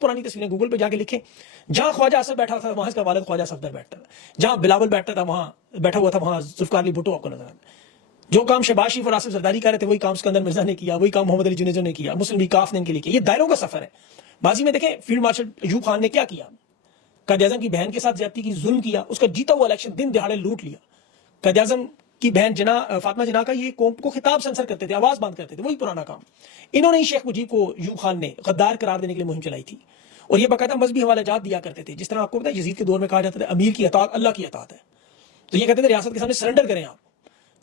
پرانی تصویریں گوگل پہ جا کے لکھیں, جہاں خواجہ آصف بیٹھا تھا وہاں اس کا والد خواجہ صفدر بیٹھتا تھا, جہاں بلاول بیٹھتا تھا وہاں بیٹھا ہوا تھا وہاں ذوالفقار علی بھٹو آپ کو نظر آتا ہے. جو کام شہباز شریف اور آصف زرداری کر رہے تھے وہی کام اسکندر مرزا نے کیا, وہی کام محمد علی جنیجو نے کیا, مسلم لیگ کاف نے ان کے لیے کیا. یہ دائروں کا سفر ہے. ماضی میں دیکھیں فیلڈ مارشل ایوب خان نے کیا کیا, قائد اعظم کی بہن کے ساتھ زیادتی کی, ظلم کیا, اس کا جیتا ہوا الیکشن دن دہاڑے لوٹ لیا. قائد اعظم کی بہن فاطمہ جناح کا یہ قوم کو خطاب سنسر کرتے تھے, آواز بند کرتے تھے, وہی پرانا کام. انہوں نے شیخ مجیب کو ایوب خان نے غدار قرار دینے کے لیے مہم چلائی تھی, اور یہ باقاعدہ مذہبی حوالہ جات دیا کرتے تھے. جس طرح آپ کو پتا ہے یزید کے دور میں کہا جاتا تھا امیر کی اطاعت اللہ کی اطاعت ہے, تو یہ کہتے تھے ریاست کے سامنے سرنڈر کریں آپ.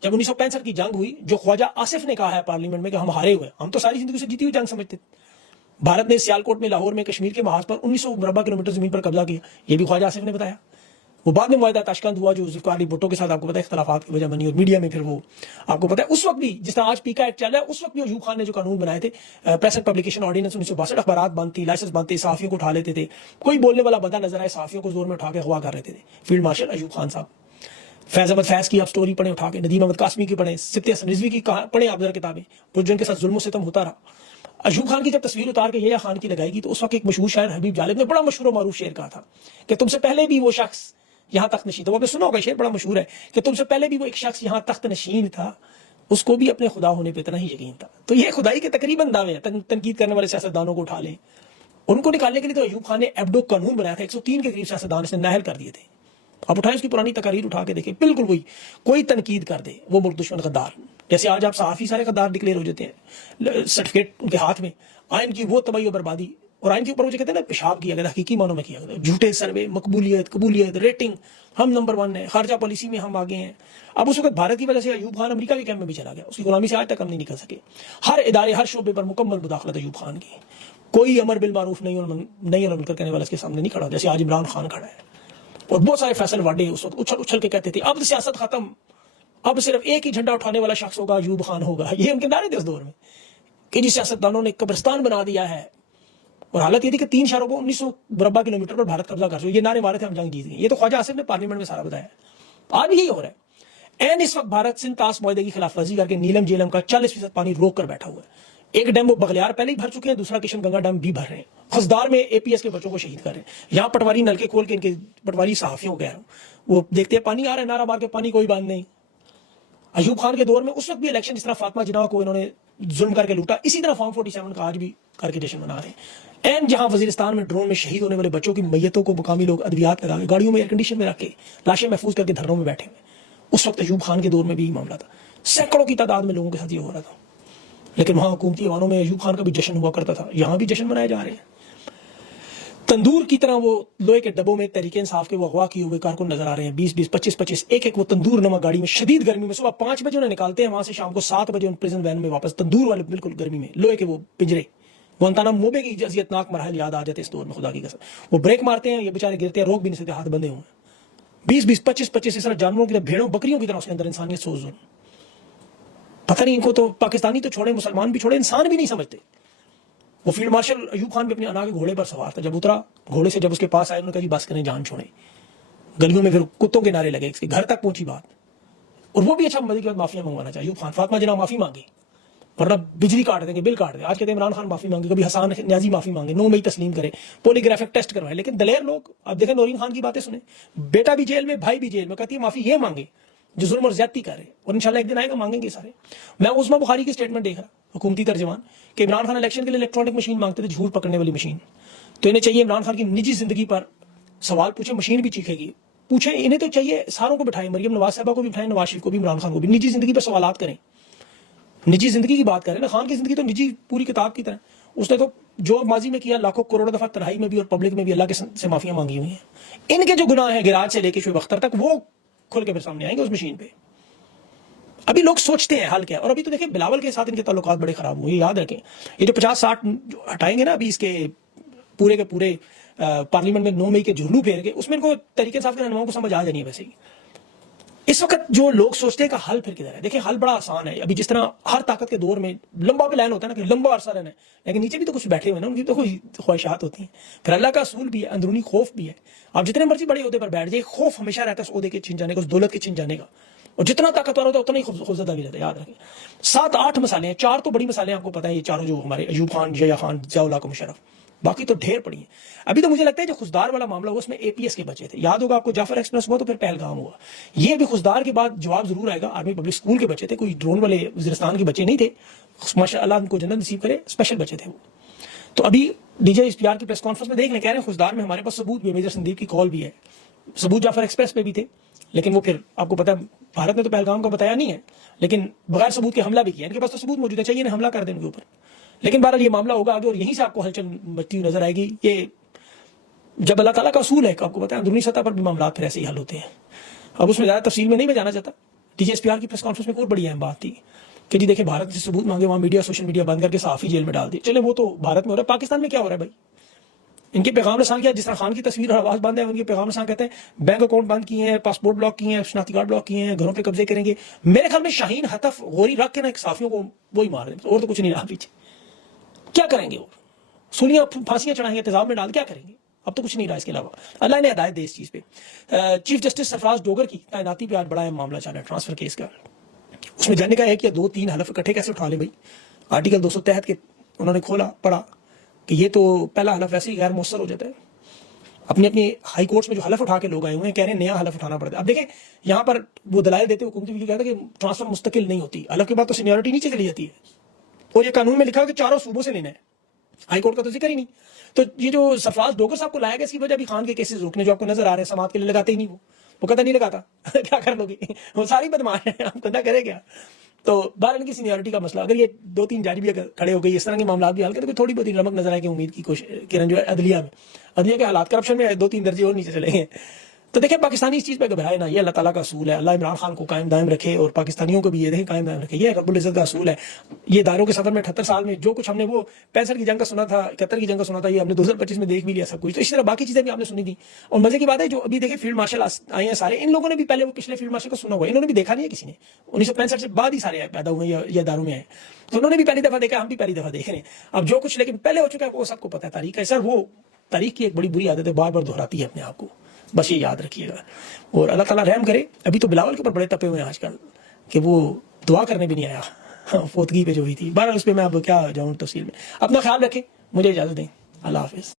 جب 1965 کی جنگ ہوئی, جو خواجہ آصف نے کہا ہے پارلیمنٹ میں کہ ہم ہارے ہوئے, ہم تو ساری زندگی سے جیتی ہوئی جنگ سمجھتے تھے. بھارت نے سیالکوٹ میں, لاہور میں, کشمیر کے محاذ پر 1900 مربع کلومیٹر زمین پر قبضہ کیا, یہ بھی خواجہ آصف نے بتایا. وہ بعد میں معاہدہ تاشکند ہوا جو ذوالفقار علی بھٹو کے ساتھ آپ کو پتا ہے اختلافات کی وجہ بنی, اور میڈیا میں پھر وہ آپ کو پتا ہے اس وقت بھی جس طرح آج پیکا ایکٹ چل رہا ہے, اس وقت بھی ایوب خان نے جو قانون بنائے تھے, پریس اینڈ پبلیکیشن آرڈیننس 1962, اخبارات بند تھی, لائسنس بند تھے, صحافیوں کو اٹھا لیتے تھے. کوئی بولنے والا بندہ نظر آئے صحافیوں کو زور میں اٹھا کے اغوا کر رہتے تھے. فیلڈ مارشل ایوب خان صاحب, فیض احمد فیض کی آپ سٹوری پڑھیں اٹھا کے, ندیم احمد قاسمی کی پڑھیں, سبطی حسن رضوی کی پڑھیں آپ ذرا کتابیں, جن کے ساتھ ظلم و ستم ہوتا رہا. ایوب خان کی جب تصویر اتار کے یہ خان کی لگائی گی تو اس وقت ایک مشہور شاعر حبیب جالب نے بڑا مشہور و معروف شعر کہا تھا کہ تم سے پہلے بھی وہ شخص یہاں تخت نشین تھا. وہ آپ نے سنا ہوگا, شعر بڑا مشہور ہے کہ تم سے پہلے بھی وہ ایک شخص یہاں تخت نشین تھا, اس کو بھی اپنے خدا ہونے پہ اتنا ہی یقین تھا. تو یہ خدائی کے تقریباً دعوے ہیں. تنقید کرنے والے سیاستدانوں کو اٹھا لیں, ان کو نکالنے کے لیے تو ایوب خان نے ایبڈو قانون بنایا تھا, 103 کے قریب سیاستدان اس نے نااہل کر دیے تھے. آپ اٹھائیں اس کی پرانی تقاریر اٹھا کے دیکھیں, بالکل وہی. کوئی تنقید کر دے وہ ملک دشمن غدار, جیسے آج آپ صحافی سارے غدار ڈکلیئر ہو جاتے ہیں, سرٹیفکیٹ ان کے ہاتھ میں, آئین کی وہ تباہی و بربادی, اور آئین کے اوپر وہ جو کہتے ہیں نا پیشاب کیا گیا, حقیقی معنوں میں کیا گیا, جھوٹے سروے, قبولیت, ریٹنگ, ہم نمبر 1 ہیں, خارجہ پالیسی میں ہم آگے ہیں. اب اس وقت بھارت کی وجہ سے ایوب خان امریکہ کے کیمپ میں بھی چلا گیا, اس کی غلامی سے آج تک ہم نہیں نکل سکے. ہر ادارے ہر شعبے پر مکمل مداخلت ایوب خان کی. کوئی امر بالمعروف نہیں اور منکر کرنے والا اس کے سامنے نہیں کھڑا, جیسے آج عمران خان کھڑا ہے. اور بہت سارے فیصل واڈے اس وقت اچھل کے کہتے تھے اب سیاست ختم, اب صرف ایک ہی جھنڈا اٹھانے والا شخص ہوگا, ایوب خان ہوگا. یہ ان کے نعرے تھے اس دور میں کہ جس سیاستدانوں نے قبرستان بنا دیا ہے, اور حالت یہ تھی کہ 3 شہروں کو 1900 مربع کلومیٹر پر بھارت قبضہ کر سکے. یہ نعرے مارے تھے ہم جنگ جیت گئے. یہ تو خواجہ آصف نے پارلیمنٹ میں سارا بتایا. آج بھی یہی ہو رہا ہے. اس وقت بھارت سندھ طاس معاہدے کی خلاف ورزی کر کے نیلم جیلم کا 40% پانی روک کر بیٹھا ہوا ہے. ایک ڈیم وہ بغلیار پہلے ہی بھر چکے ہیں, دوسرا کشن گنگا ڈیم بھی بھر رہے ہیں. خزدار میں APS کے بچوں کو شہید کر رہے ہیں. یہاں پٹواری نلکے کھول کے ان کے پٹواری صحافیوں کو کہہ رہا ہوں, وہ دیکھتے ہیں پانی آ رہا ہے, نعرہ مار کے پانی کوئی بند نہیں. ایوب خان کے دور میں اس وقت بھی الیکشن جس طرح فاطمہ جناح کو انہوں نے ظلم کر کے لوٹا, اسی طرح فارم 47 کا آج بھی کر کے جشن منا رہے ہیں. جہاں وزیرستان میں ڈرون میں شہید ہونے والے بچوں کی میتوں کو مقامی لوگ ادویات لگا کے گاڑیوں میں ایئر کنڈیشن میں رکھ کے لاشیں محفوظ کر کے دھرنوں میں بیٹھے ہوئے. اس وقت ایوب خان کے دور میں بھی معاملہ تھا. سینکڑوں کی تعداد میں لوگوں کے ساتھ یہ ہو رہا تھا, لیکن وہاں حکومتی ایوانوں میں ایوب خان کا بھی جشن ہوا کرتا تھا. یہاں بھی جشن منائے جا رہے ہیں. تندور کی طرح وہ لوہے کے ڈبوں میں تحریک انصاف کے وہ اغوا کیے ہوئے کارکن نظر آ رہے ہیں, 20 25 ایک وہ تندور نما گاڑی میں شدید گرمی میں صبح 5 بجے انہیں نکالتے ہیں وہاں سے, شام کو 7 بجے ان پریزن وین میں واپس, تندور والے بالکل گرمی میں, لوہے کے وہ پنجرے. گوانتانامو موبے کی اذیتناک مراحل یاد آ جاتے ہیں اس دور میں, خدا کی قسم. وہ بریک مارتے ہیں, یہ بیچارے گرتے ہیں, روک بھی نہیں سکتے, ہاتھ بندھے ہوئے ہیں. 20 25 اس طرح جانوروں کی طرح, بھیڑوں بکریوں کی طرح اس کے اندر انسانیت سوز. پتہ نہیں ان کو تو پاکستانی تو چھوڑے, مسلمان بھی چھوڑے, انسان بھی نہیں سمجھتے. وہ فیلڈ مارشل ایوب خان بھی اپنے انا کے گھوڑے پر سوار تھا. جب اترا گھوڑے سے, جب اس کے پاس آئے, انہوں نے کہا جی بس کریں, جان چھوڑیں. گلیوں میں پھر کتوں کے نعرے لگے, اس کے گھر تک پہنچی بات. اور وہ بھی اچھا مزے کے بعد معافیاں منگوانا چاہیے. ایوب خان, فاطمہ جناح معافی مانگے, ورنہ بجلی کاٹ دیں گے, بل کاٹ دیں. آج کہتے ہیں عمران خان معافی مانگے, کبھی حسان نیازی معافی مانگے, 9 مئی تسلیم کرے, پولیگرافک ٹیسٹ کروائے. لیکن دلیر لوگ, آپ دیکھیں نورین خان کی باتیں سنیں, بیٹا بھی جیل میں, بھائی بھی جیل میں, کہتی ہے معافی یہ مانگے جو ظلم اور زیادتی کر رہے, اور انشاءاللہ ایک دن آئے گا مانگیں گے سارے. میں عظما بخاری کی سٹیٹمنٹ دیکھ رہا, حکومتی ترجمان, کہ عمران خان الیکشن کے لیے الیکٹرانک مشین مانگتے تھے, جھوٹ پکڑنے والی مشین. تو انہیں چاہیے عمران خان کی نجی زندگی پر سوال پوچھے, مشین بھی چیخے گی, پوچھیں. انہیں تو چاہیے ساروں کو بٹھائیں, مریم نواز صاحبہ کو بھی بٹھائیں, نواز شریف کو بھی, عمران خان کو بھی, نجی زندگی پر سوالات کریں, نجی زندگی کی بات کریں نا. خان کی زندگی تو نجی پوری کتاب کی طرح. اس نے تو جو ماضی میں کیا لاکھوں کروڑوں دفعہ تنہائی میں بھی اور پبلک میں بھی اللہ کے سے معافیاں مانگی ہوئی ہیں. ان کے جو گناہ ہیں گراج سے لے کے شعیب اختر تک, وہ کھل کے پھر سامنے آئیں گے اس مشین پہ. ابھی لوگ سوچتے ہیں حل کیا. اور ابھی تو دیکھیں بلاول کے ساتھ ان کے تعلقات بڑے خراب ہوئے, یاد رکھیں. یہ جو 50-60 ہٹائیں گے نا ابھی اس کے پورے کے پورے پارلیمنٹ میں 9 مئی کے جھرلو پھیر کے, اس میں ان کو طریقے صاف کے رہنماؤں کو سمجھ آ جانی ہے. ویسے ہی اس وقت جو لوگ سوچتے ہیں کہ حل پھر کدھر ہے, دیکھیں حل بڑا آسان ہے. ابھی جس طرح ہر طاقت کے دور میں لمبا پلان ہوتا ہے نا, کہ لمبا عرصہ رہنا ہے, لیکن نیچے بھی تو کچھ بیٹھے ہوئے نا, ان کی تو کوئی خواہشات ہوتی ہیں. پھر اللہ کا اصول بھی ہے, اندرونی خوف بھی ہے. آپ جتنے مرضی بڑے عہدے پر بیٹھ جائے, خوف ہمیشہ رہتا ہے اس عہدے کے چھن جانے کا, اس دولت کے چھن جانے کا. اور جتنا طاقتور ہوتا ہے اتنا ہی خوفزدہ بھی رہتا ہے. یاد رکھیں 7-8 مسالے ہیں, 4 تو بڑی مسالے ہیں, آپ کو پتہ ہے یہ چاروں جو ہمارے ایوب خان, ضیاء خان, ضیاء الحق, مشرف, باقی تو ڈھیر پڑی ہیں. ابھی تو مجھے لگتا ہے جو خزدار والا معاملہ ہوا اس میں APS کے بچے تھے. یاد ہوگا آپ کو جعفر ایکسپریس ہوا تو پھر پہلگام ہوا. یہ ابھی خزدار کے بعد جواب ضرور آئے گا. آرمی پبلک اسکول کے بچے تھے, کوئی ڈرون والے وزیرستان کے بچے نہیں تھے. ماشاء اللہ ان کو جنت نصیب کرے, اسپیشل بچے تھے وہ. تو ابھی DGSPR کی پریس کانفرنس میں دیکھ لیں, کہہ رہے ہیں خزدار میں ہمارے پاس ثبوت بھی ہے, میجر سندیپ کی کال بھی ہے, ثبوت جعفر ایکسپریس پہ بھی تھے. لیکن وہ پھر آپ کو پتا ہے بھارت نے تو پہلگام کا بتایا نہیں ہے, لیکن بغیر ثبوت کے حملہ بھی کیا. ان کے پاس تو ثبوت موجود ہے, چاہیے انہیں حملہ کر دیں ان کے اوپر. لیکن بہرحال یہ معاملہ ہوگا آگے, اور یہیں سے آپ کو ہلچل بچتی ہوئی نظر آئے گی. یہ جب اللہ تعالیٰ کا اصول ہے کہ آپ کو پتا ہے اندرونی سطح پر بھی معاملات پھر ایسے ہی حل ہوتے ہیں. اب اس میں زیادہ تفصیل میں نہیں میں جانا چاہتا. DGSPR کی پریس کانفرنس میں کوئی بڑی اہم بات تھی کہ جی دیکھیں بھارت سے ثبوت مانگے, وہاں میڈیا سوشل میڈیا بند کر کے صحافی جیل میں ڈال دی. چلے وہ تو بھارت میں ہو رہا ہے, پاکستان میں کیا ہو رہا ہے بھائی؟ ان کے پیغام رساں کیا, جس طرح خان کی تصویر اور آواز بند ہے, ان کے پیغام رساں کہتے ہیں بینک اکاؤنٹ بند کیے ہیں, پاسپورٹ بلاک کیے ہیں, شناختی کارڈ بلاک کیے ہیں, گھروں پہ قبضے کریں گے. میرے خیال میں شاہین حتف غوری رکھ کے نا ایک صحافیوں کو وہی مار دیں, اور تو کچھ نہیں رہا پیچھے. کیا کریں گے, اور سولیاں پھانسیاں چڑھائیں گے, تیزاب میں ڈال کیا کریں گے؟ اب تو کچھ نہیں رہا اس کے علاوہ. اللہ نے ہدایت دے اس چیز پہ. چیف جسٹس سرفراز ڈوگر کی تعیناتی پہ آج بڑا اہم معاملہ چل رہا ہے ٹرانسفر کیس کا. اس میں جاننے کا ہے کہ 2-3 حلف اکٹھے کیسے اٹھا لے بھائی. آرٹیکل 200 تحت کے انہوں نے کھولا پڑھا کہ یہ تو پہلا حلف ایسے ہی غیر مؤثر ہو جاتا ہے. اپنی ہائی کورٹس میں جو حلف اٹھا کے لوگ آئے ہوئے ہیں کہہ رہے ہیں نیا حلف اٹھانا پڑتا ہے. اب دیکھیں یہاں پر وہ دلائل دیتے ہوئے حکومتی وکیل کہتا ہے کہ ٹرانسفر مستقل نہیں ہوتی, حلف کے بعد تو سینیورٹی نیچے چلی جاتی ہے, اور یہ قانون میں لکھا ہے کہ 4 صوبوں سے لینا ہے. ہائی کورٹ کا تو ذکر ہی نہیں. تو یہ جو سرفراز ڈوگر صاحب کو لایا گیا اس کی وجہ بھی خان کے کیسز روکنے جو آپ کو نظر آ رہے ہیں, سماعت کے لیے لگاتے ہی نہیں. وہ کہتا نہیں لگاتا, کیا کر لو گے, وہ ساری بدماش ہیں, آپ کہتا کرے کیا. تو بہرحال ان کی سینیورٹی کا مسئلہ, اگر یہ 2-3 جج بھی اگر کھڑے ہو گئی اس طرح کے معاملات بھی حل کرتے تو تھوڑی بہت رمق نظر آئے کہ امید کی کوشش کرن جو ہے عدلیہ کے حالات کرپشن میں 2-3 درجے اور نیچے چلے گئے. تو دیکھیں پاکستانی اس چیز پہ گھبرائے نا, یہ اللہ تعالیٰ کا اصول ہے. اللہ عمران خان کو قائم دائم رکھے اور پاکستانیوں کو بھی یہ دیکھیں قائم دائم رکھے. یہ رب العزت کا اصول ہے. یہ داروں کے سفر میں 78 سال میں جو کچھ ہم نے وہ 65 کی جنگ کا سنا تھا, 71 کی جنگ کا سنا تھا, یہ ہم نے 2025 میں دیکھ بھی لیا سب کچھ. تو اس طرح باقی چیزیں بھی آپ نے سنی تھی. اور مزے کی بات ہے جو ابھی دیکھیں فیلڈ مارشل آئے ہیں سارے, ان لوگوں نے بھی پہلے وہ پچھلے فیلڈ مارشل کو سنا ہوا ہے, انہوں نے بھی دیکھا نہیں ہے کسی نے. 1965 سے بعد ہی سارے پیدا ہوئے یا داروں میں آئے, تو انہوں نے بھی پہلی دفعہ دیکھا, ہم بھی پہلی دفعہ دیکھ رہے ہیں. اب جو کچھ لیکن پہلے ہو چکا ہے وہ سب کو پتا ہے. تاریخ ہے سر, وہ تاریخ کی ایک بڑی بری عادت ہے, بار بار دہراتی ہے اپنے آپ کو, بس یہ یاد رکھیے گا. اور اللہ تعالیٰ رحم کرے. ابھی تو بلاول کے اوپر بڑے تپے ہوئے ہیں آج کل کہ وہ دعا کرنے بھی نہیں آیا فوتگی پہ جو ہوئی تھی. بہرحال اس پہ میں اب کیا جاؤں تفصیل میں. اپنا خیال رکھیں, مجھے اجازت دیں, اللہ حافظ.